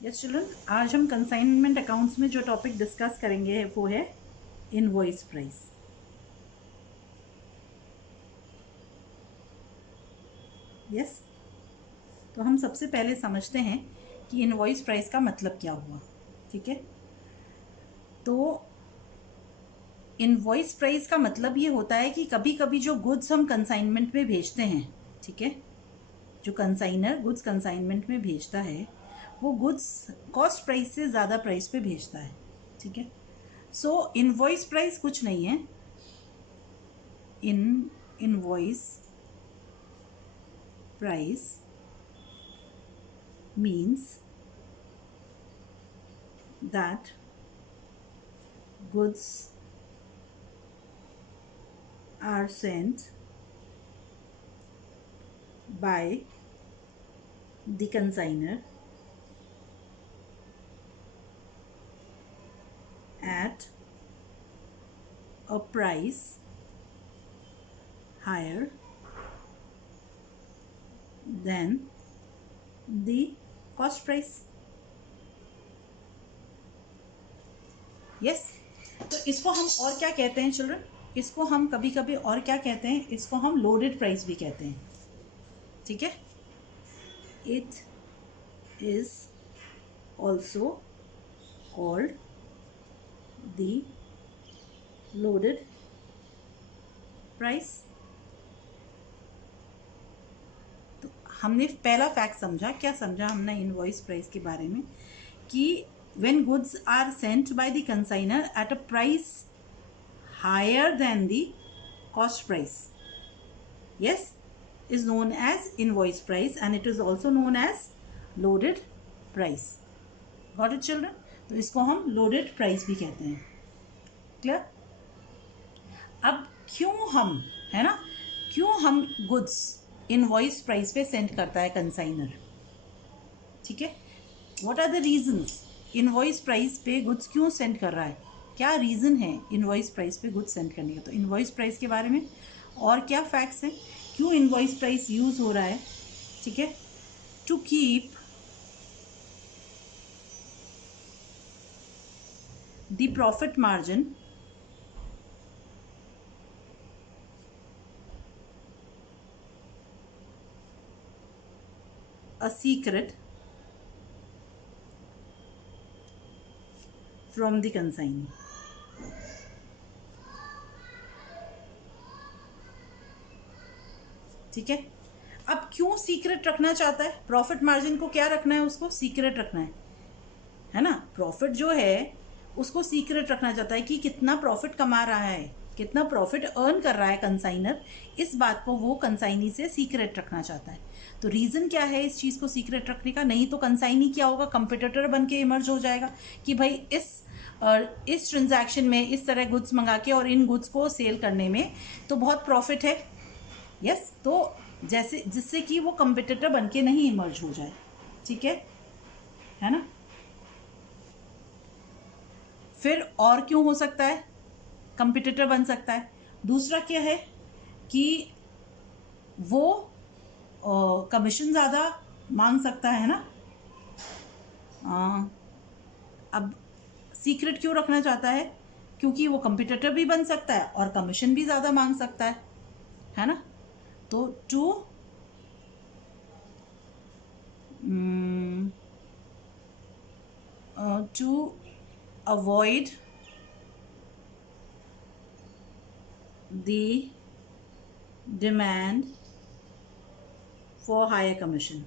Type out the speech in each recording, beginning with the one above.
Yes children, आज हम consignment accounts में जो टॉपिक डिस्कस करेंगे वो है इनवॉइस प्राइस। यस, तो हम सबसे पहले समझते हैं कि इनवॉइस प्राइस का मतलब क्या हुआ। ठीक है, तो इनवॉइस प्राइस का मतलब ये होता है कि कभी कभी जो गुड्स हम कंसाइनमेंट में भेजते हैं, ठीक है, जो कंसाइनर गुड्स कंसाइनमेंट में भेजता है वो गुड्स कॉस्ट प्राइस से ज़्यादा प्राइस पे भेजता है। ठीक है, सो इनवॉइस प्राइस कुछ नहीं है। Invoice price means that goods are sent by the consignor at a price higher than the cost price. Yes, तो इसको हम और क्या कहते हैं चिल्ड्रन? इसको हम कभी कभी और क्या कहते हैं? इसको हम लोडेड प्राइस भी कहते हैं। ठीक है, it is also called the loaded price. तो हमने पहला फैक्ट समझा, क्या समझा हमने इनवॉइस प्राइस के बारे में, कि when goods are sent by the consignor at a price higher than the cost price, yes, is known as invoice price and it is also known as loaded price. Got it children? तो इसको हम loaded price भी कहते हैं। Clear? अब क्यों हम, है ना, क्यों हम गुड्स इनवॉइस प्राइस पे सेंड करता है कंसाइनर? ठीक है, what are the reasons? Invoice price पे गुड्स क्यों सेंड कर रहा है? क्या रीज़न है इनवॉइस प्राइस पे गुड्स सेंड करने का? तो इनवॉइस प्राइस के बारे में और क्या फैक्ट्स हैं, क्यों इनवॉइस प्राइस यूज़ हो रहा है? ठीक है, to keep the profit margin a secret from the consignee. ठीक है, अब क्यों सीक्रेट रखना चाहता है? प्रॉफिट मार्जिन को क्या रखना है? उसको सीक्रेट रखना है ना। प्रॉफिट जो है उसको सीक्रेट रखना चाहता है कि कितना प्रॉफिट कमा रहा है, कितना प्रॉफिट अर्न कर रहा है कंसाइनर, इस बात को वो कंसाइनी से सीक्रेट रखना चाहता है। तो रीज़न क्या है इस चीज़ को सीक्रेट रखने का? नहीं तो कंसाइनी क्या होगा, कंपिटिटर बन के इमर्ज हो जाएगा कि भाई इस ट्रांजैक्शन में इस तरह गुड्स मंगा के और इन गुड्स को सेल करने में तो बहुत प्रॉफिट है। यस, तो जैसे जिससे कि वो कंपिटिटर बन के नहीं इमर्ज हो जाए। ठीक है ना। फिर और क्यों हो सकता है कंपिटिटर बन सकता है? दूसरा क्या है कि वो कमीशन ज़्यादा मांग सकता है ना। अब सीक्रेट क्यों रखना चाहता है? क्योंकि वो कंपिटिटर भी बन सकता है और कमीशन भी ज़्यादा मांग सकता है ना। तो to avoid the demand for higher commission,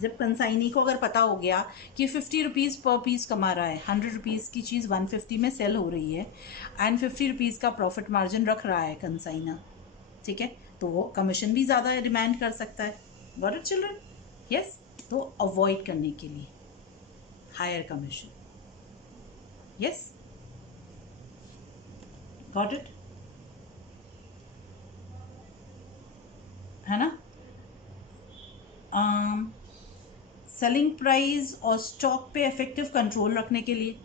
जब कंसाइनी को अगर पता हो गया कि 50 रुपीज़ पर पीस कमा रहा है, 100 रुपीज़ की चीज़ 150 में सेल हो रही है एंड 50 रुपीज़ का प्रॉफिट मार्जिन रख रहा है कंसाइनर, ठीक है, तो वो कमीशन भी ज़्यादा डिमांड कर सकता है। Got it children? यस, तो अवॉइड करने के लिए higher commission. Yes, got it, है ना। सेलिंग प्राइस और स्टॉक पे इफेक्टिव कंट्रोल रखने के लिए।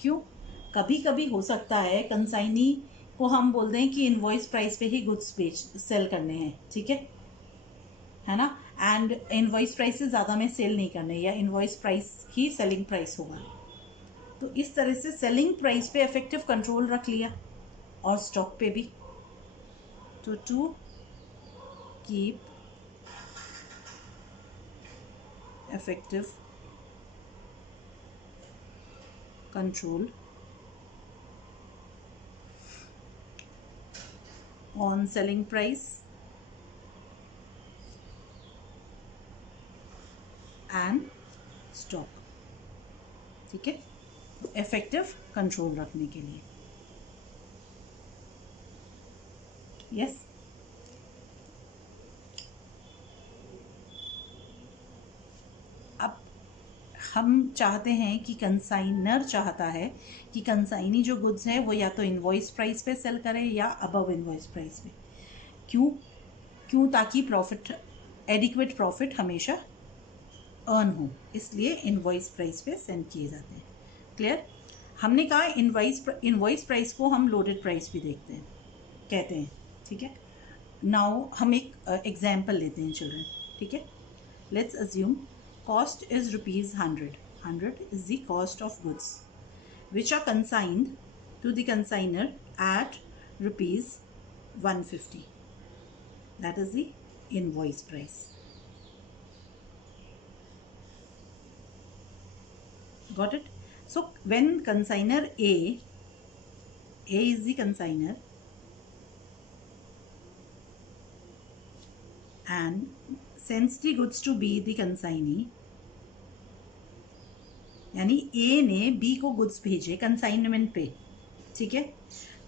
क्यों? कभी कभी हो सकता है कंसाइनी को हम बोल दें कि इनवॉइस प्राइस पे ही गुड्स बेच सेल करने हैं, ठीक है ना। एंड इनवॉइस प्राइस से ज़्यादा में सेल नहीं करने, या इनवॉइस प्राइस ही सेलिंग प्राइस होगा। तो इस तरह से सेलिंग प्राइस पे इफेक्टिव कंट्रोल रख लिया, और स्टॉक पे भी। तो to keep effective control on selling price and stock, ठीक है, इफेक्टिव कंट्रोल रखने के लिए। यस। अब हम चाहते हैं कि कंसाइनर चाहता है कि कंसाइनी जो गुड्स है वो या तो इनवॉइस प्राइस पे सेल करे या अबव इनवॉइस प्राइस पे। क्यों? क्यों? ताकि प्रॉफिट, एडिक्वेट प्रॉफिट हमेशा अर्न हो, इसलिए इनवॉइस प्राइस पे सेंड किए जाते हैं। क्लियर? हमने कहा इनवॉइस प्राइस को हम लोडेड प्राइस भी देखते हैं, कहते हैं, ठीक है। नाउ हम एक एग्जाम्पल लेते हैं चिल्ड्रन, ठीक है। Let's assume cost is rupees 100. 100 is the cost of goods which are consigned to the consignor at rupees 150. That is the invoice price. Got it? So when consignor A is the consignor and sends the goods to B the consignee, यानी ए ने B को goods भेजे consignment पे, ठीक है।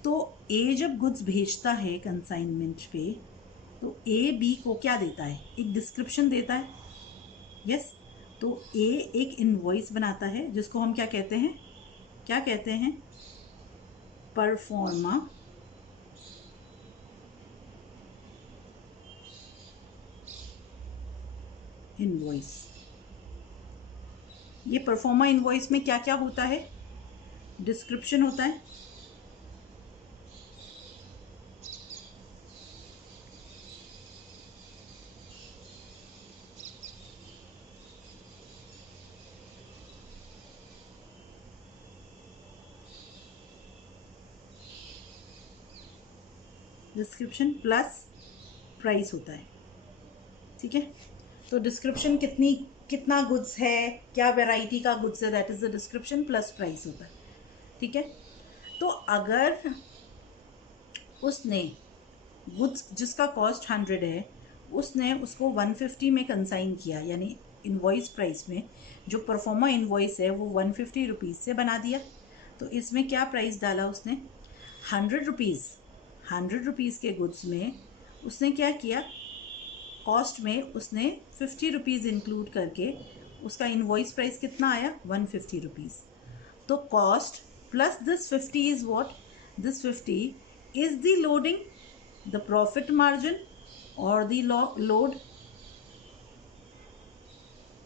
तो ए जब goods भेजता है कंसाइनमेंट पे, तो ए बी को क्या देता है? एक डिस्क्रिप्शन देता है। यस। तो ए एक इनवॉइस बनाता है जिसको हम क्या कहते हैं? क्या कहते हैं? Proforma invoice. ये परफॉर्मा इनवॉइस में क्या क्या होता है? डिस्क्रिप्शन होता है, डिस्क्रिप्शन प्लस प्राइस होता है, ठीक है। तो डिस्क्रिप्शन कितना गुड्स है, क्या वैरायटी का गुड्स है, that is the description plus price होता है, ठीक है। तो अगर उसने गुड्स जिसका कॉस्ट 100 है, उसने उसको 150 में कंसाइन किया, यानी इनवॉइस प्राइस में जो परफॉर्मा इनवॉइस है वो 150 रुपीज़ से बना दिया। तो इसमें क्या प्राइस डाला उसने? 100 रुपीज़। 100 रुपीज़ के गुड्स में उसने क्या किया? कॉस्ट में उसने 50 रुपीज़ इंक्लूड करके उसका इनवॉइस प्राइस कितना आया? 150 रुपीज़। तो cost plus this 50 is what? This 50 is the loading, the profit margin or the load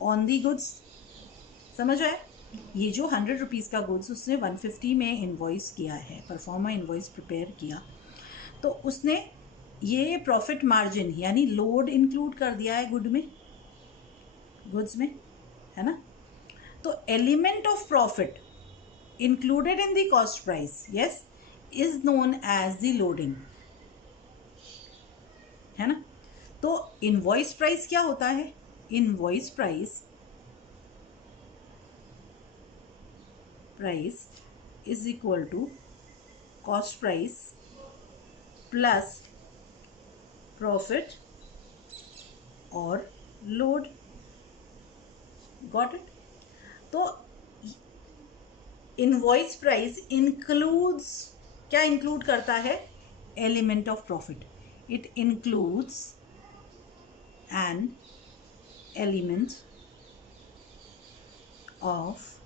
on the goods। समझ आए? ये जो 100 रुपीज़ का गुड्स उसने 150 में इन्वॉइस किया है, परफॉर्मा इन्वॉइस प्रिपेयर किया, तो उसने ये प्रॉफिट मार्जिन यानी लोड इंक्लूड कर दिया है गुड्स में, है ना। तो element of profit included in the cost price, yes, is known as the loading, है ना। तो इनवॉइस प्राइस क्या होता है? Invoice price is equal to cost price plus profit और लोड। Got it? तो इनवॉइस प्राइस इंक्लूड्स, क्या include करता है? Element of profit. It includes an element of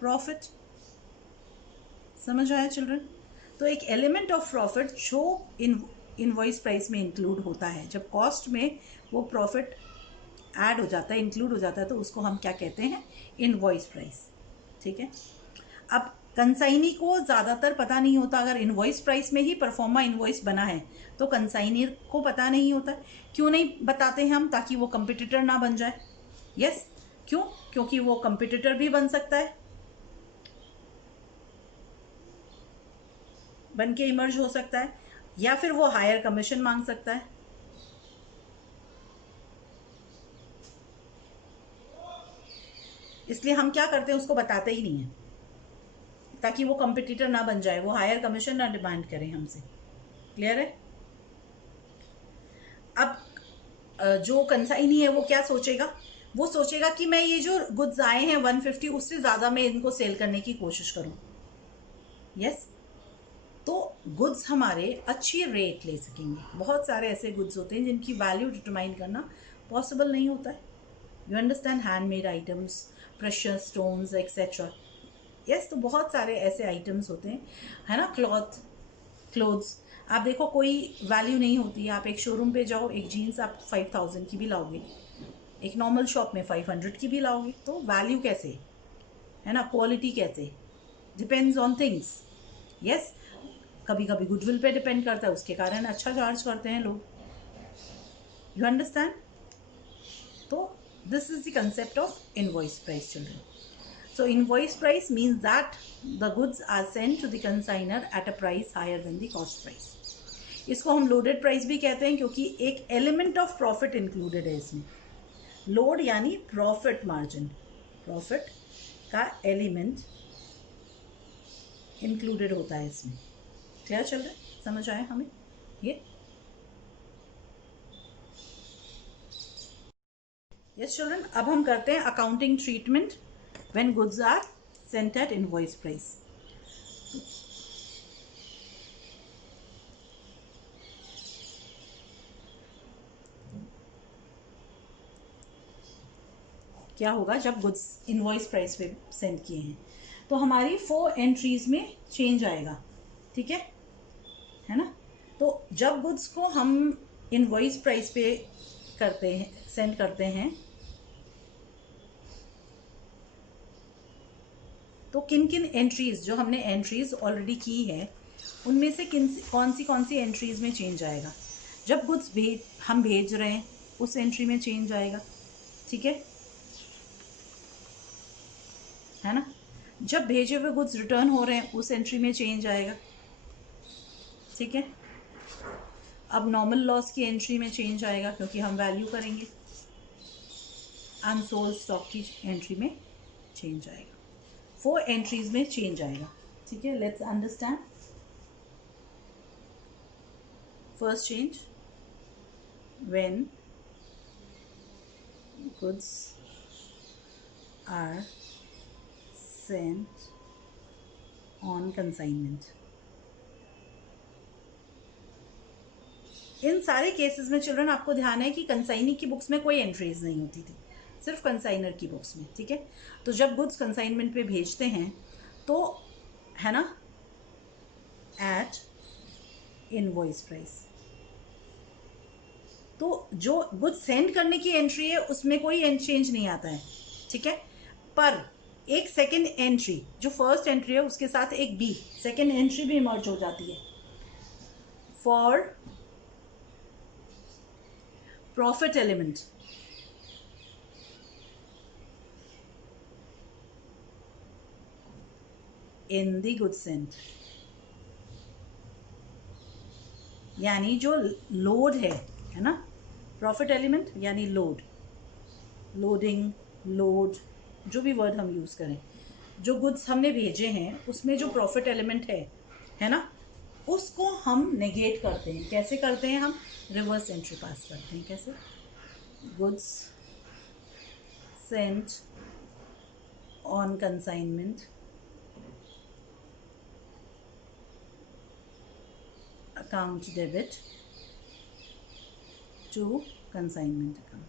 profit. समझ आया चिल्ड्रन? तो एक एलिमेंट ऑफ प्रॉफिट जो इनवॉइस प्राइस में इंक्लूड होता है, जब कॉस्ट में वो प्रॉफिट ऐड हो इंक्लूड हो जाता है, तो उसको हम क्या कहते हैं? इनवॉइस प्राइस, ठीक है। अब कंसाइनी को ज़्यादातर पता नहीं होता, अगर इनवॉइस प्राइस में ही परफॉर्मा इनवॉइस बना है तो कंसाइनी को पता नहीं होता। क्यों नहीं बताते हैं हम? ताकि वो कंपटीटर ना बन जाए। यस, क्यों? क्योंकि वो कंपटीटर भी बन सकता है, बन के इमर्ज हो सकता है, या फिर वो हायर कमीशन मांग सकता है। इसलिए हम क्या करते हैं, उसको बताते ही नहीं है, ताकि वो कंपटीटर ना बन जाए, वो हायर कमीशन ना डिमांड करें हमसे। क्लियर है? अब जो कंसाइनी है वो क्या सोचेगा? वो सोचेगा कि मैं ये जो गुड्स आए हैं 150, उससे ज़्यादा मैं इनको सेल करने की कोशिश करूं। यस, तो गुड्स हमारे अच्छी रेट ले सकेंगे। बहुत सारे ऐसे गुड्स होते हैं जिनकी वैल्यू डिटरमाइन करना पॉसिबल नहीं होता है। You understand? Handmade items, precious stones etcetera. Yes, तो बहुत सारे ऐसे आइटम्स होते हैं, है ना। क्लोथ्स आप देखो, कोई वैल्यू नहीं होती है। आप एक शोरूम पे जाओ, एक जीन्स आप 5000 की भी लाओगे, एक नॉर्मल शॉप में 500 की भी लाओगे, तो वैल्यू कैसे, है ना, क्वालिटी कैसे, डिपेंड्स ऑन थिंग्स। यस, कभी कभी गुडविल पे डिपेंड करता है, उसके कारण अच्छा चार्ज करते हैं लोग। You understand? तो this is the concept of invoice price, children. So invoice price means that the goods are sent to the consignor at a price higher than the cost price. इसको हम loaded price भी कहते हैं, क्योंकि एक element of profit included है इसमें। Load यानी प्रॉफिट मार्जिन, प्रॉफिट का एलिमेंट इंक्लूडेड होता है इसमें। क्लियर चल रहा है? समझ आया हमें ये? यस चिल्ड्रन, अब हम करते हैं accounting treatment when goods are sent at invoice price. क्या होगा जब गुड्स इनवॉइस प्राइस पे सेंड किए हैं, तो हमारी 4 एंट्रीज में चेंज आएगा। ठीक है ना। तो जब गुड्स को हम इनवॉइस प्राइस पे करते हैं, सेंड करते हैं, तो किन किन एंट्रीज, जो हमने एंट्रीज ऑलरेडी की है, उनमें से कौन सी एंट्रीज में चेंज आएगा? जब गुड्स हम भेज रहे हैं, उस एंट्री में चेंज आएगा। ठीक है ना। जब भेजे हुए गुड्स रिटर्न हो रहे हैं, उस एंट्री में चेंज आएगा। ठीक है। अब नॉर्मल लॉस की एंट्री में चेंज आएगा, क्योंकि हम वैल्यू करेंगे। अनसोल्ड स्टॉक की एंट्री में चेंज आएगा। 4 एंट्रीज में चेंज आएगा। ठीक है, let's understand. First change, when goods are sent on consignment. इन सारे केसेस में चिल्ड्रन आपको ध्यान है कि कंसाइनी की बुक्स में कोई एंट्रीज नहीं होती थी, सिर्फ कंसाइनर की बुक्स में। ठीक है। तो जब गुड्स कंसाइनमेंट पे भेजते हैं, तो है ना, एट इनवॉइस प्राइस, तो जो गुड्स सेंड करने की एंट्री है उसमें कोई चेंज नहीं आता है। ठीक है। पर एक सेकेंड एंट्री, जो फर्स्ट एंट्री है उसके साथ एक बी सेकेंड एंट्री भी इमर्ज हो जाती है, for profit element. In the goods Saint, यानी जो लोड है ना, प्रॉफिट एलिमेंट यानी लोड, लोडिंग, लोड, जो भी वर्ड हम यूज़ करें, जो गुड्स हमने भेजे हैं उसमें जो प्रॉफिट एलिमेंट है ना, उसको हम नेगेट करते हैं। कैसे करते हैं? हम रिवर्स एंट्री पास करते हैं। कैसे? Goods sent on consignment account debit to consignment account.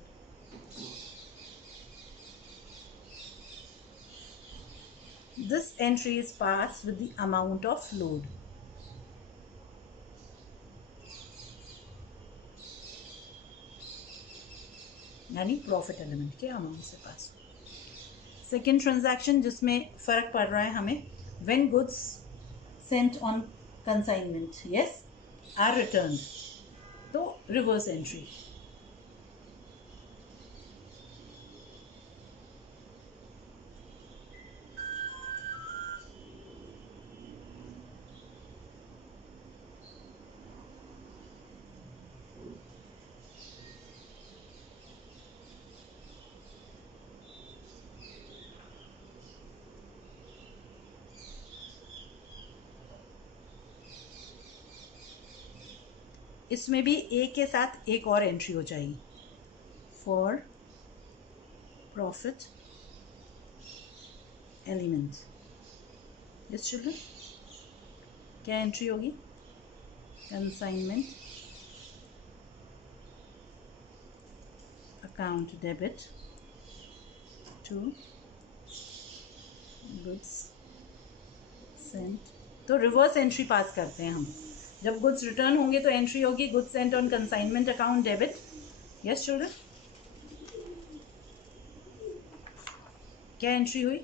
This entry is passed with the amount of load. यानी प्रॉफिट एलिमेंट के अमाउंट से पास। सेकेंड ट्रांजैक्शन जिसमें फ़र्क पड़ रहा है हमें, when goods sent on consignment, yes, are returned, तो reverse entry. इसमें भी ए के साथ एक और एंट्री हो जाएगी, for profit element. Yes children, क्या एंट्री होगी? Consignment account debit to goods sent. तो रिवर्स एंट्री पास करते हैं हम. जब गुड्स रिटर्न होंगे तो एंट्री होगी goods sent on consignment account debit. Yes children, क्या एंट्री हुई?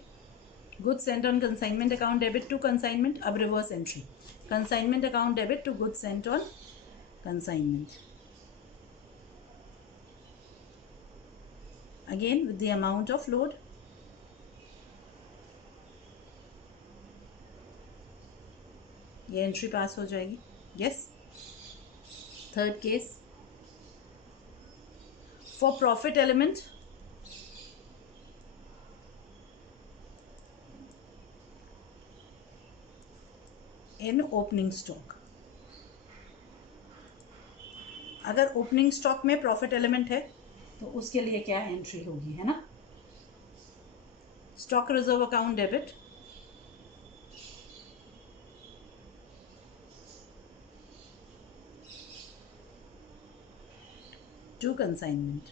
Goods sent on consignment account debit to consignment. अब reverse entry, consignment account debit to goods sent on consignment. Again with the amount of load. ये entry pass हो जाएगी. Yes. Third case, for profit element in opening stock. अगर opening stock में profit element है तो उसके लिए क्या एंट्री होगी, है ना? Stock reserve account debit to consignment.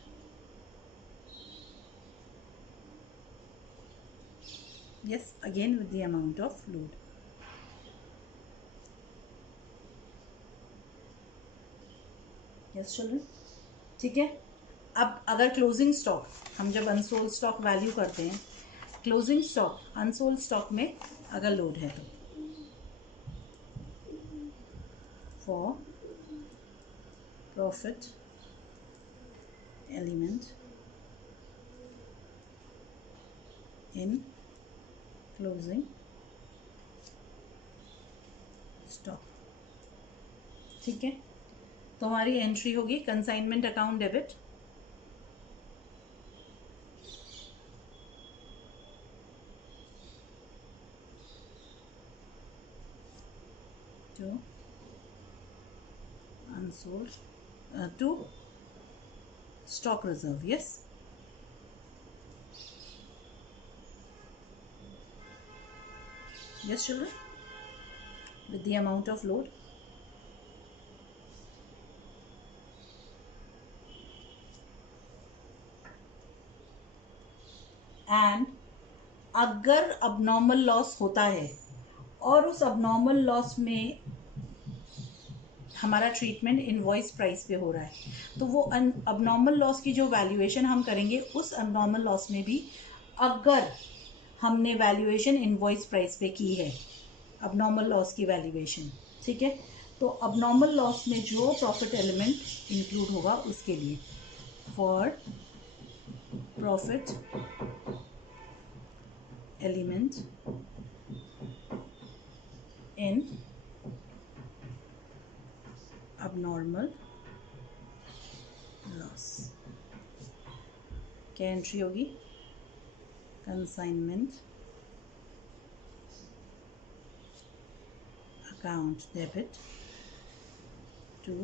Yes, again with the amount of load. Yes children, ठीक है. अब अगर क्लोजिंग स्टॉक, हम जब अनसोल्ड स्टॉक वैल्यू करते हैं, क्लोजिंग स्टॉक अनसोल्ड स्टॉक में अगर लोड है तो for profit element in closing stock. ठीक है, तो हमारी एंट्री होगी consignment account debit to unsold to stock reserve. Yes. Yes children, with the amount of load. And अगर अबनॉर्मल लॉस होता है और उस अबनॉर्मल लॉस में हमारा ट्रीटमेंट इनवॉइस प्राइस पे हो रहा है, तो वो अबनॉर्मल लॉस की जो वैल्यूएशन हम करेंगे, उस अबनॉर्मल लॉस में भी अगर हमने वैल्यूएशन इनवॉइस प्राइस पे की है, अबनॉर्मल लॉस की वैल्यूएशन, ठीक है, तो अबनॉर्मल लॉस में जो प्रॉफिट एलिमेंट इंक्लूड होगा उसके लिए for profit element in abnormal loss, क्या एंट्री होगी? Consignment account debit to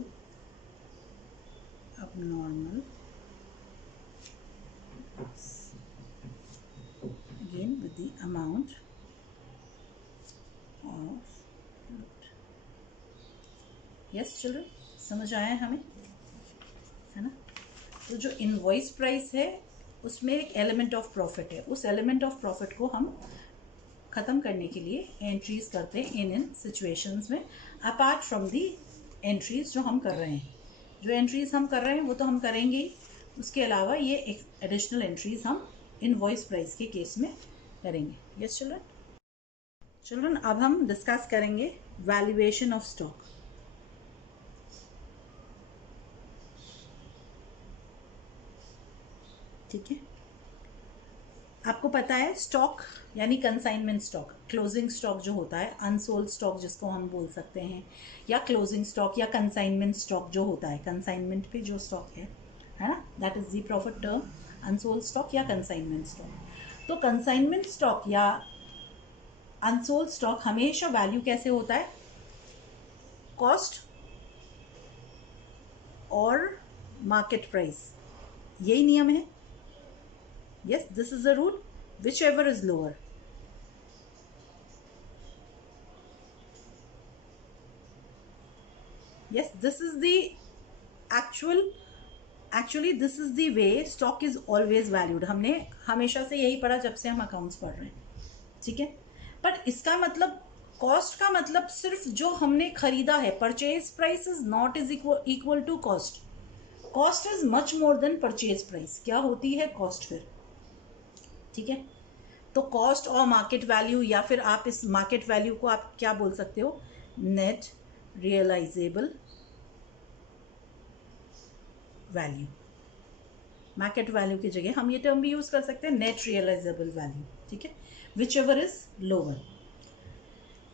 abnormal loss, again with the amount of load. Yes children, समझ आया हमें, है ना? तो जो इनवॉइस प्राइस है उसमें एक एलिमेंट ऑफ प्रॉफिट है, उस एलिमेंट ऑफ प्रॉफिट को हम ख़त्म करने के लिए एंट्रीज करते हैं इन सिचुएशंस में, अपार्ट फ्रॉम दी एंट्रीज जो हम कर रहे हैं. जो एंट्रीज हम कर रहे हैं वो तो हम करेंगे ही, उसके अलावा ये एडिशनल एंट्रीज हम इनवॉइस प्राइस के केस में करेंगे. Yes children. चिल्ड्रन अब हम डिस्कस करेंगे वैल्यूएशन ऑफ स्टॉक। ठीक है, आपको पता है स्टॉक यानी कंसाइनमेंट स्टॉक, क्लोजिंग स्टॉक जो होता है, अनसोल्ड स्टॉक जिसको हम बोल सकते हैं, या क्लोजिंग स्टॉक या कंसाइनमेंट स्टॉक जो होता है, कंसाइनमेंट पे जो स्टॉक है ना, that is the proper term, unsold stock या कंसाइनमेंट स्टॉक। तो कंसाइनमेंट स्टॉक या अनसोल्ड स्टॉक हमेशा वैल्यू कैसे होता है, कॉस्ट और मार्केट प्राइस, यही नियम है। Yes, this is the rule, which ever is lower. Yes, this is the actually this is the way stock is always valued। हमने हमेशा से यही पढ़ा जब से हम अकाउंट्स पढ़ रहे हैं। ठीक है, पर इसका मतलब कॉस्ट का मतलब सिर्फ जो हमने खरीदा है, purchase price is not is equal to cost. Cost is much more than purchase price. क्या होती है कॉस्ट फिर? ठीक है, तो कॉस्ट और मार्केट वैल्यू, या फिर आप इस मार्केट वैल्यू को आप क्या बोल सकते हो, net realisable value. Market value की जगह हम ये टर्म भी यूज कर सकते हैं, नेट रियलाइजेबल वैल्यू। ठीक है, whichever is lower.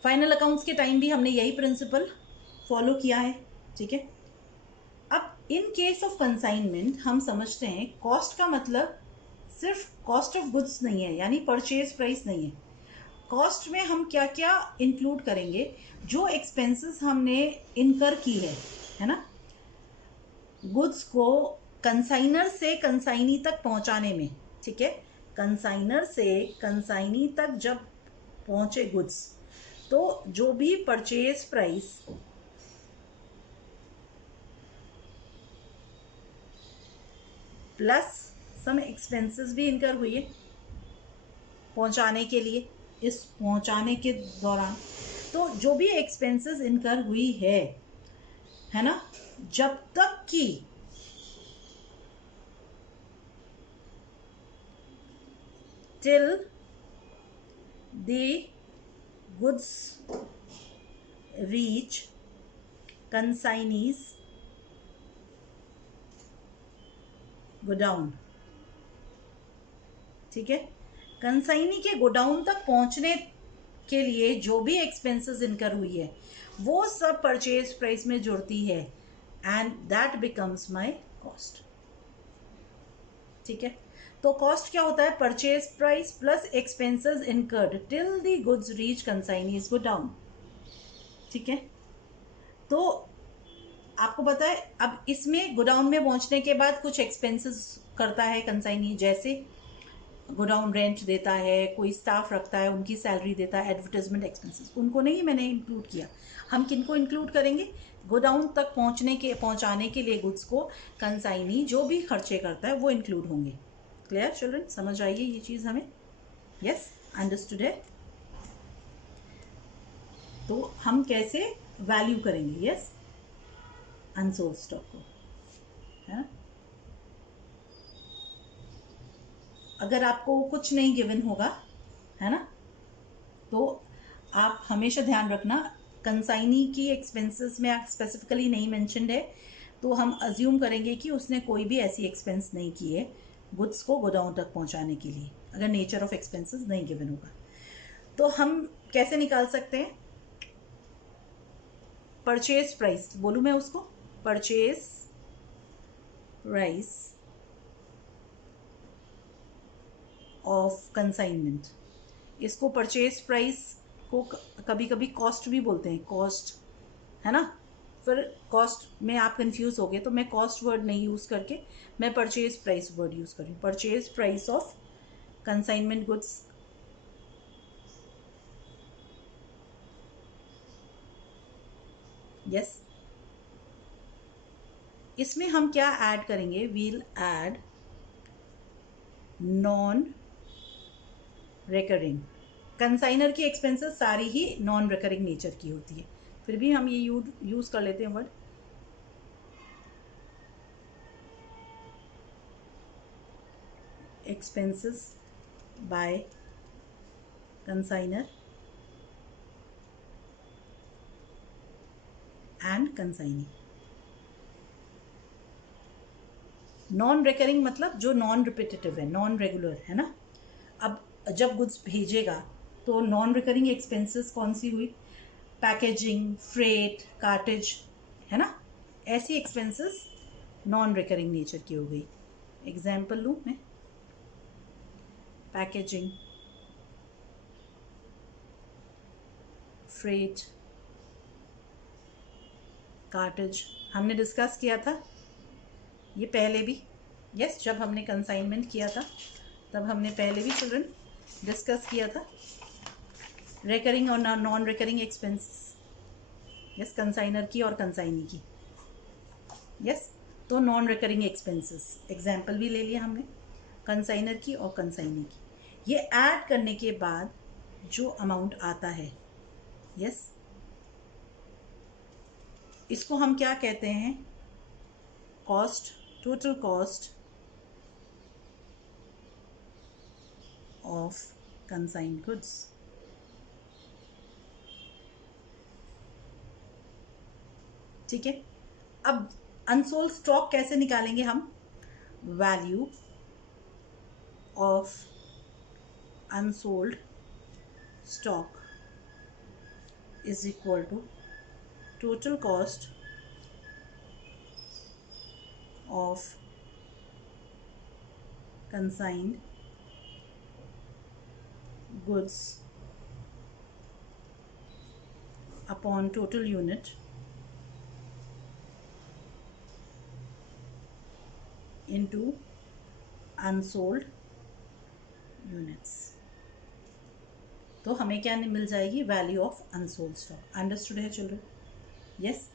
Final accounts के टाइम भी हमने यही प्रिंसिपल फॉलो किया है। ठीक है, अब इन केस ऑफ कंसाइनमेंट हम समझते हैं कॉस्ट का मतलब सिर्फ कॉस्ट ऑफ गुड्स नहीं है, यानी परचेज प्राइस नहीं है। कॉस्ट में हम क्या क्या इंक्लूड करेंगे, जो एक्सपेंसेस हमने इनकर की है ना, गुड्स को कंसाइनर से कंसाइनी तक पहुंचाने में। ठीक है, कंसाइनर से कंसाइनी तक जब पहुंचे गुड्स, तो जो भी परचेज प्राइस प्लस सम एक्सपेंसेस भी इनकर हुई है पहुंचाने के लिए, इस पहुंचाने के दौरान, तो जो भी एक्सपेंसेस इनकर हुई है ना, जब तक कि till the goods reach consignees godown. ठीक है, कंसाइनी के गोडाउन तक पहुंचने के लिए जो भी एक्सपेंसेस इनकर हुई है वो सब परचेज प्राइस में जुड़ती है, and that becomes my cost. ठीक है, तो कॉस्ट क्या होता है, purchase price plus expenses incurred till the goods reach consignee's godown. ठीक है, तो आपको पता है अब इसमें गोडाउन में पहुंचने के बाद कुछ एक्सपेंसेस करता है कंसाइनी, जैसे गोडाउन रेंट देता है, कोई स्टाफ रखता है उनकी सैलरी देता है, एडवर्टाइजमेंट एक्सपेंसेस, उनको नहीं मैंने इंक्लूड किया। हम किनको इंक्लूड करेंगे, गोडाउन तक पहुंचाने के लिए गुड्स को कंसाइनी जो भी खर्चे करता है वो इंक्लूड होंगे। क्लियर चिल्ड्रन, समझ आइए ये चीज़ हमें? यस, अंडरस्टूड है। तो हम कैसे वैल्यू करेंगे, यस, अनसोल्ड स्टॉक को, है? अगर आपको कुछ नहीं गिवन होगा, है ना, तो आप हमेशा ध्यान रखना कंसाइनी की एक्सपेंसेस में स्पेसिफिकली नहीं मेंशन्ड है, तो हम अज्यूम करेंगे कि उसने कोई भी ऐसी एक्सपेंस नहीं की है गुड्स को गोडाउन तक पहुंचाने के लिए, अगर नेचर ऑफ एक्सपेंसेस नहीं गिवन होगा। तो हम कैसे निकाल सकते हैं, परचेज प्राइस बोलूँ मैं उसको, परचेज प्राइस ऑफ कंसाइनमेंट, इसको परचेज प्राइस को कभी कभी कॉस्ट भी बोलते हैं, कॉस्ट, है ना। फिर कॉस्ट में आप कंफ्यूज हो गए तो मैं कॉस्ट वर्ड नहीं यूज़ करके मैं परचेज प्राइस वर्ड यूज़ करूँ, purchase price of consignment goods. Yes, इसमें हम क्या ऐड करेंगे, we'll add non recurring. Consignor की एक्सपेंसेस सारी ही नॉन रिकरिंग नेचर की होती है, फिर भी हम ये यूज़ कर लेते हैं word expenses by consignor consignee. Non recurring मतलब जो नॉन रिपीटेटिव है, नॉन रेगुलर, है ना। अब जब गुड्स भेजेगा तो नॉन रिकरिंग एक्सपेंसेस कौन सी हुई? पैकेजिंग, फ्रेट, कार्टेज, है ना। ऐसी एक्सपेंसेस नॉन रिकरिंग नेचर की हो गई। एग्जाम्पल लूँ मैं, पैकेजिंग, फ्रेट, कार्टेज, हमने डिस्कस किया था ये पहले भी। यस, जब हमने कंसाइनमेंट किया था तब हमने पहले भी चिल्ड्रन डिस्कस किया था रिकरिंग और non recurring expenses. Yes, consignor की और कंसाइनी की। यस, तो नॉन रिकरिंग एक्सपेंसेस एग्जाम्पल भी ले लिया हमने कंसाइनर की और कंसाइनी की। ये ऐड करने के बाद जो अमाउंट आता है, यस, इसको हम क्या कहते हैं? Cost, total cost of consigned goods. ठीक है। अब अनसोल्ड स्टॉक कैसे निकालेंगे हम? Value of unsold stock is equal to total cost of consigned goods upon total unit into unsold units। तो हमें क्या मिल जाएगी? Value of unsold stock. Understood है चिल्ड्रन? यस।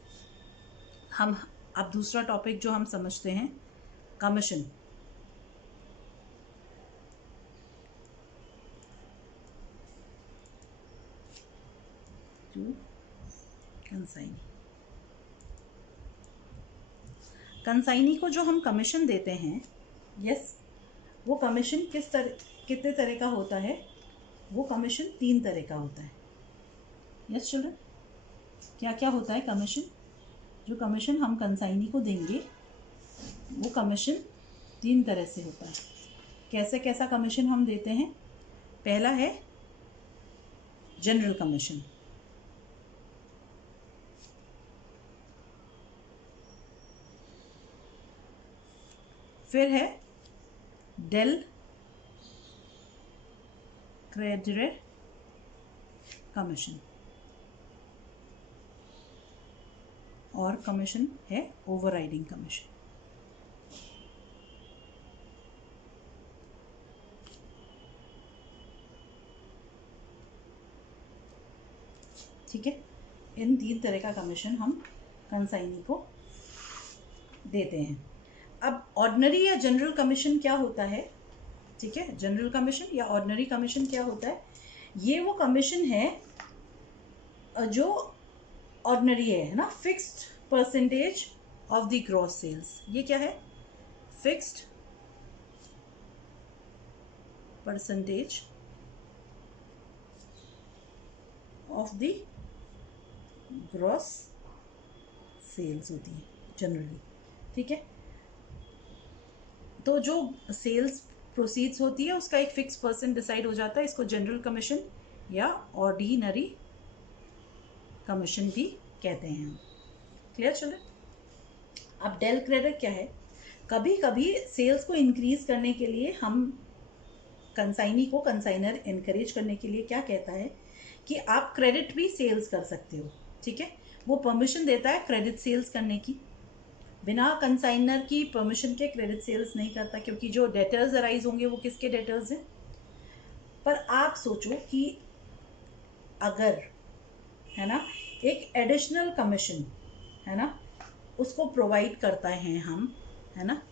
हम अब दूसरा टॉपिक जो हम समझते हैं, कमीशन। To consignee. कंसाइनी को जो हम कमीशन देते हैं, यस, वो कमीशन कितने तरह का होता है? वो कमीशन 3 तरह का होता है। यस चिल्ड्रन, क्या क्या होता है कमीशन? जो कमीशन हम कंसाइनी को देंगे वो कमीशन 3 तरह से होता है। कैसे कैसा कमीशन हम देते हैं? पहला है जनरल कमीशन, फिर है डेल क्रेडिट कमीशन, और कमीशन है ओवरराइडिंग कमीशन। ठीक है, इन 3 तरह का कमीशन हम कंसाइनी को देते हैं। अब ऑर्डिनरी या जनरल कमीशन क्या होता है? ठीक है, जनरल कमीशन या ऑर्डिनरी कमीशन क्या होता है? ये वो कमीशन है जो ऑर्डिनरी है ना, fixed percentage of the gross sales. ये क्या है? Fixed percentage of the gross sales होती है जनरली। ठीक है, तो जो सेल्स प्रोसीड्स होती है उसका एक फिक्स परसेंट डिसाइड हो जाता है। इसको जनरल कमीशन या ऑर्डिनरी कमीशन भी कहते हैं हम। Clear children? अब डेल क्रेडिट क्या है? कभी कभी सेल्स को इंक्रीज करने के लिए हम कंसाइनी को, कंसाइनर एनकरेज करने के लिए क्या कहता है कि आप क्रेडिट भी सेल्स कर सकते हो। ठीक है, वो परमिशन देता है क्रेडिट सेल्स करने की। बिना कंसाइनर की परमिशन के क्रेडिट सेल्स नहीं करता, क्योंकि जो डेटर्स अराइज होंगे वो किसके डेटर्स हैं? पर आप सोचो कि अगर, है ना, एक एडिशनल कमीशन, है ना, उसको प्रोवाइड करता है हम, है ना,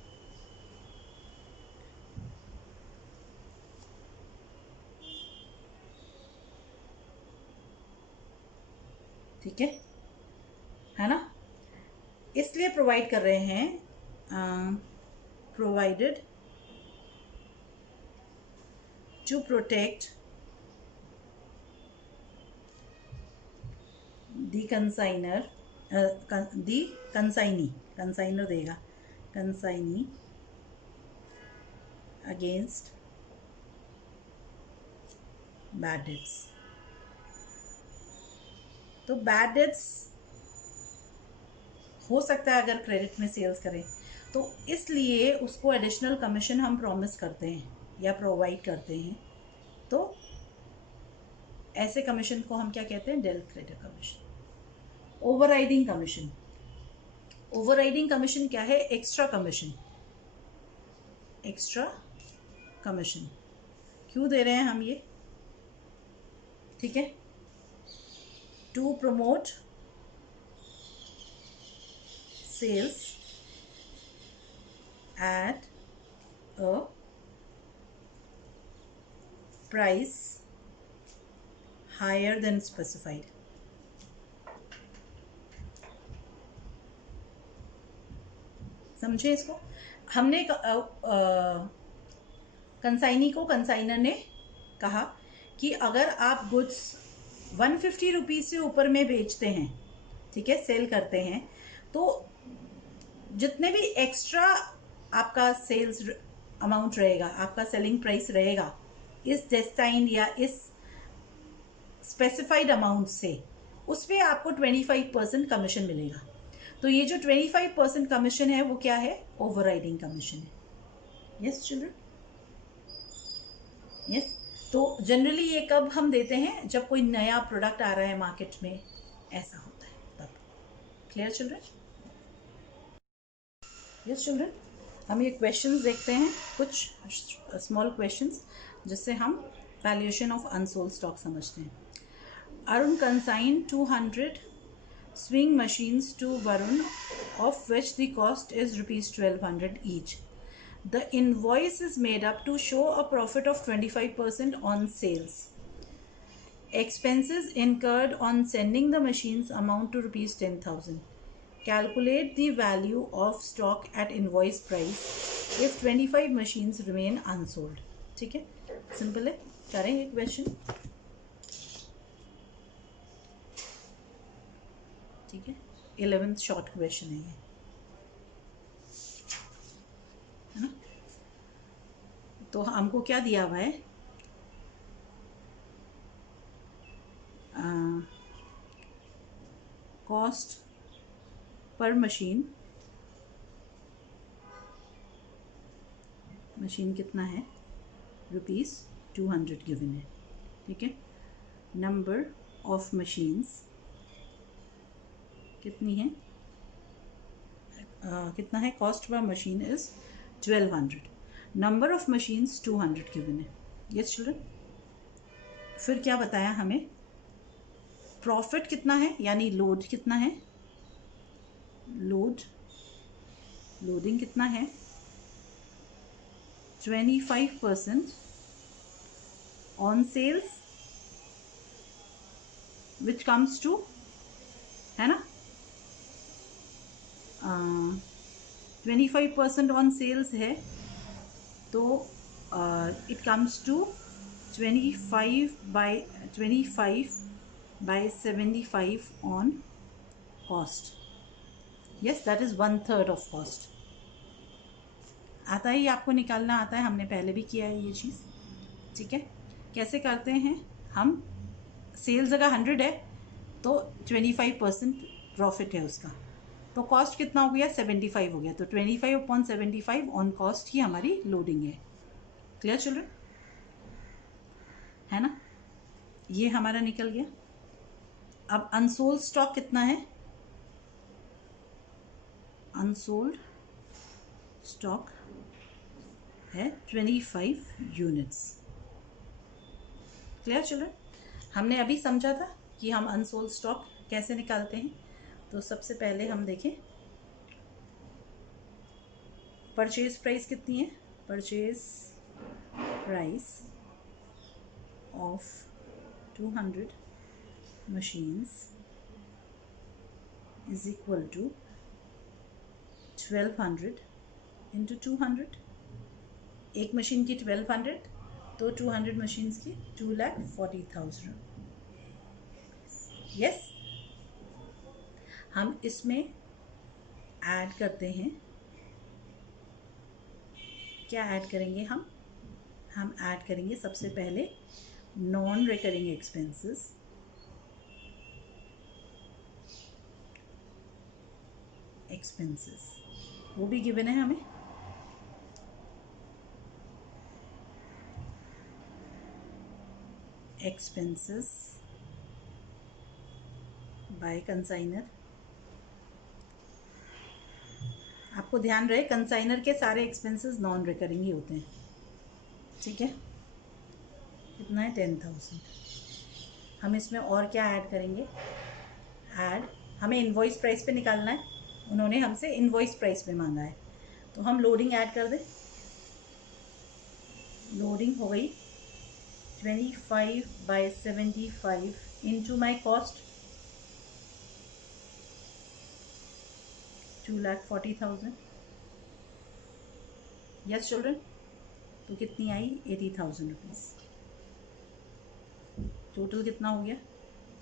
ठीक है ना, इसलिए प्रोवाइड कर रहे हैं, provided to protect the consignor the consignor देगा, कंसाइनी अगेंस्ट बैड डेट्स। तो बैड डेट्स हो सकता है अगर क्रेडिट में सेल्स करें, तो इसलिए उसको एडिशनल कमीशन हम प्रॉमिस करते हैं या प्रोवाइड करते हैं। तो ऐसे कमीशन को हम क्या कहते हैं? Del credit commission. Overriding commission, overriding commission क्या है? Extra commission. एक्स्ट्रा कमीशन क्यों दे रहे हैं हम ये? ठीक है, to promote sales at a price higher than specified. समझे इसको? हमने कंसाइनी को, कंसाइनर ने कहा कि अगर आप गुड्स 150 रुपीज़ से ऊपर में बेचते हैं, ठीक है, सेल करते हैं, तो जितने भी एक्स्ट्रा आपका सेल्स अमाउंट रहेगा, आपका सेलिंग प्राइस रहेगा इस डेस्टाइन या इस स्पेसिफाइड अमाउंट से, उस पर आपको 25% कमीशन मिलेगा। तो ये जो 25% कमीशन है वो क्या है? ओवरराइडिंग कमीशन है। Yes children, yes. तो जनरली ये कब हम देते हैं? जब कोई नया प्रोडक्ट आ रहा है मार्केट में, ऐसा होता है तब। Clear children? यस चिल्ड्रन, हम ये क्वेश्चंस देखते हैं, कुछ स्मॉल क्वेश्चंस, जिससे हम वैल्यूएशन ऑफ अनसोल्ड स्टॉक समझते हैं। Arun consign 200 swing machines to Varun, of which the cost is rupees 1200 each. The invoice is made up to show a profit of 25% on sales. Expenses incurred on sending the machines amount to rupees 10,000. Calculate the value of stock at invoice price if 25 machines remain unsold. ठीक है, simple है, करेंगे question. ठीक है, 11th short question है ये, है ना? तो हमको क्या दिया हुआ है? कॉस्ट पर मशीन, मशीन कितना है? रुपीज़ 200 गिवन है। ठीक है, नंबर ऑफ मशीन्स कितनी है? कितना है? Cost per machine is 1200, number of machines 200 given है। यस चिल्ड्रन, फिर क्या बताया हमें? प्रॉफिट कितना है, यानी लोड कितना है? लोडिंग कितना है? 25% on sales, which comes to, है ना, 25% ऑन सेल्स है, तो it comes to 25/75 on cost. Yes, that is 1/3 of cost. आता ही आपको निकालना आता है, हमने पहले भी किया है ये चीज़। ठीक है, कैसे करते हैं हम? सेल्स अगर 100 है तो 25% प्रॉफिट है उसका, तो कॉस्ट कितना हो गया? 75 हो गया, तो 25/75 ऑन कॉस्ट ही हमारी लोडिंग है। क्लियर चिल्ड्रन, है ना? ये हमारा निकल गया। अब अनसोल्ड स्टॉक कितना है? अनसोल्ड स्टॉक है 25 यूनिट्स। क्लियर चिल्ड्रन, हमने अभी समझा था कि हम अनसोल्ड स्टॉक कैसे निकालते हैं। तो सबसे पहले हम देखें परचेज प्राइस कितनी है? Purchase price of 200 machines is equal to 1200 into 200। एक मशीन की 1200, तो 200 मशीन्स की 2,40,000। यस, हम इसमें ऐड करते हैं, क्या ऐड करेंगे हम ऐड करेंगे सबसे पहले नॉन रिकरिंग एक्सपेंसेस, वो भी गिवन है हमें। एक्सपेंसेस बाय कंसाइनर, आपको ध्यान रहे कंसाइनर के सारे एक्सपेंसेस नॉन रिकरिंग ही होते हैं, ठीक है। कितना है 10,000। हम इसमें और क्या ऐड करेंगे, हमें इनवॉइस प्राइस पे निकालना है, उन्होंने हमसे इनवॉइस प्राइस पे मांगा है, तो हम लोडिंग ऐड कर दें। लोडिंग हो गई 25/75 into my cost 2,40,000। Yes children, तो कितनी आई 80,000 रुपीज़। टोटल कितना हो गया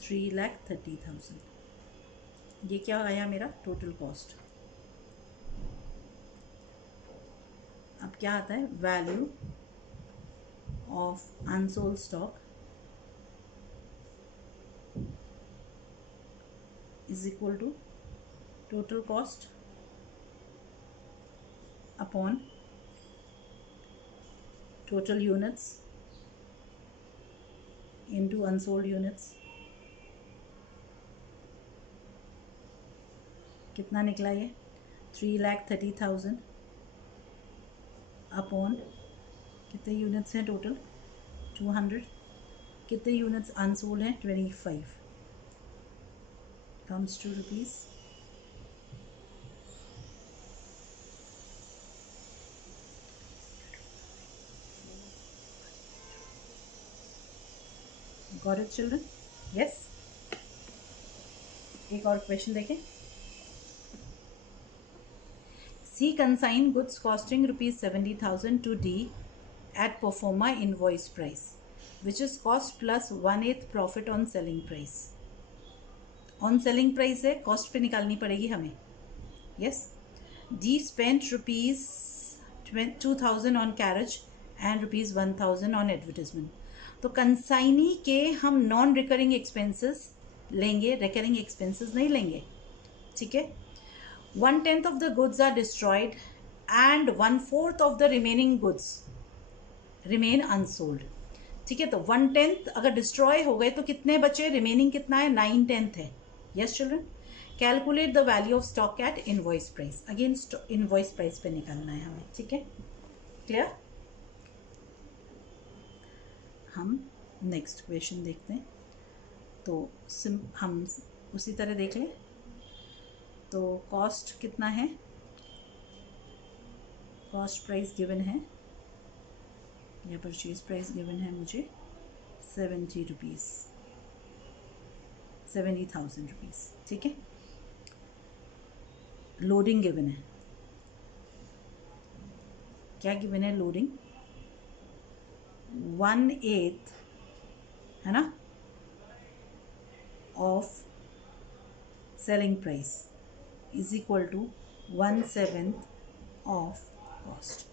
3,30,000। ये क्या आया मेरा टोटल कॉस्ट। अब क्या आता है, value of unsold stock is equal to total cost upon total units into unsold units। कितना निकला ये 3,30,000 अपॉन कितने यूनिट्स हैं टोटल 200, कितने यूनिट्स अनसोल्ड हैं 25, comes to rupees got it children. Yes, एक और क्वेश्चन देखें। C consign goods costing ₹70,000 to D at proforma invoice price which is cost plus 1/8 profit on selling price. On selling price है, cost पे निकालनी पड़ेगी हमें। Yes, D spent ₹2,000 on carriage and ₹1,000 on advertisement. तो consignee के हम non recurring expenses लेंगे, recurring expenses नहीं लेंगे, ठीक है। 1/10 of the goods are destroyed and 1/4 of the remaining goods remain unsold, ठीक है। तो 1/10 अगर डिस्ट्रॉय हो गए तो कितने बचे, रिमेनिंग कितना है 9/10 है। Yes children, calculate the value of stock at invoice price. Again invoice price पे निकालना है हमें, ठीक है। क्लियर। हम नेक्स्ट क्वेश्चन देखते हैं। तो हम उसी तरह देख लें। तो कॉस्ट कितना है, कॉस्ट प्राइस गिवन है या परचेज प्राइस गिवन है मुझे 70,000 रुपीज़, ठीक है। लोडिंग गिवन है, क्या गिवन है, लोडिंग 1/8 है ना of selling price is equal to 1/7 of cost.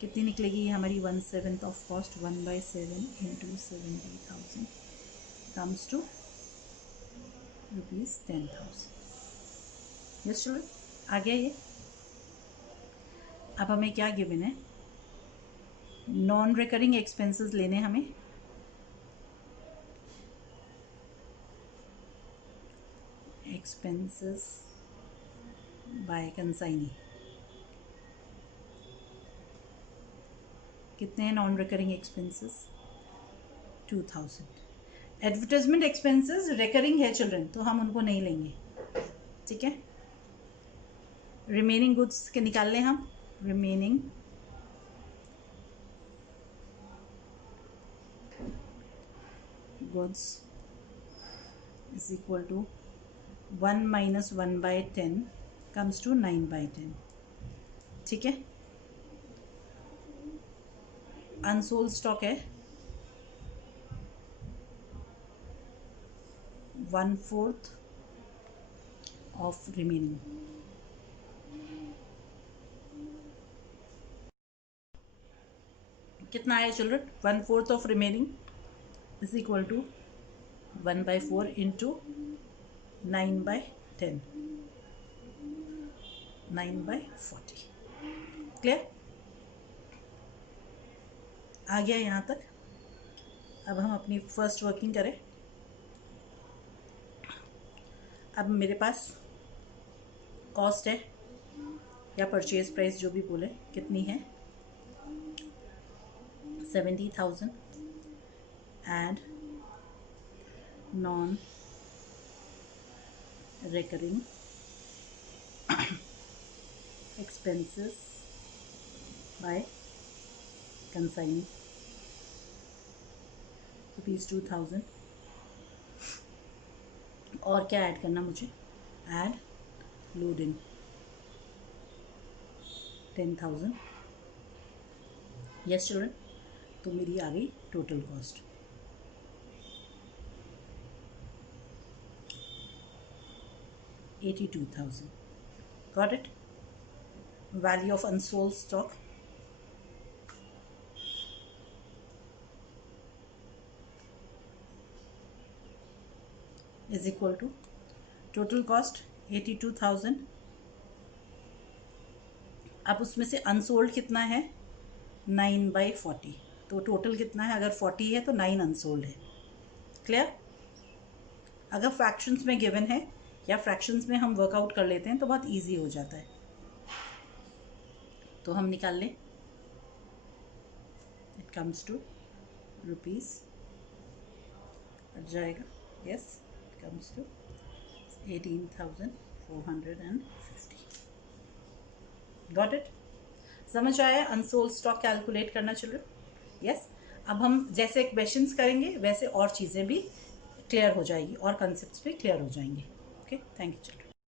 कितनी निकलेगी ये हमारी 1/7 of cost, 1/7 into 70,000 comes to ₹10,000। Yes children, आ गया ये। अब हमें क्या गिवन है, नॉन रिकरिंग एक्सपेंसेस लेने हमें। एक्सपेंसेस बाय कंसाइनी कितने हैं non recurring expenses 2,000। Advertisement expenses recurring है चिल्ड्रन, तो हम उनको नहीं लेंगे, ठीक है। रिमेनिंग गुड्स के निकाल लें हम। Remaining goods is equal to 1 - 1/10 comes to 9/10, ठीक है। अनसोल्ड स्टॉक है 1/4 ऑफ रिमेनिंग। कितना आया children? 1/4 of remaining is equal to 1/4 into 9/10, 9/40। Clear? आ गया यहाँ तक। अब हम अपनी फर्स्ट वर्किंग करें। अब मेरे पास कॉस्ट है या परचेज प्राइस जो भी बोले, कितनी है? 70,000 and non recurring expenses by consigning ₹2,000। और क्या ऐड करना मुझे? Add loading 10,000। यस चिल्ड्रन, तो मेरी आ गई total cost. $82,000। Got it? Value of unsold stock is equal to total cost 82,000। अब उसमें से अनसोल्ड कितना है? 9/40। तो टोटल कितना है? अगर 40 है तो 9 अनसोल्ड है। क्लियर? अगर फ्रैक्शंस में गिवन है या फ्रैक्शंस में हम वर्कआउट कर लेते हैं तो बहुत इजी हो जाता है। तो हम निकाल लें। इट कम्स टू रुपीज़ जाएगा। Yes, it comes to 18,450। Got it? समझ आया अनसोल्ड स्टॉक कैलकुलेट करना चिल्ड्रन? यस। अब हम जैसे क्वेश्चंस करेंगे वैसे और चीज़ें भी क्लियर हो जाएगी और कंसेप्ट्स भी क्लियर हो जाएंगे। Okay, thank you children.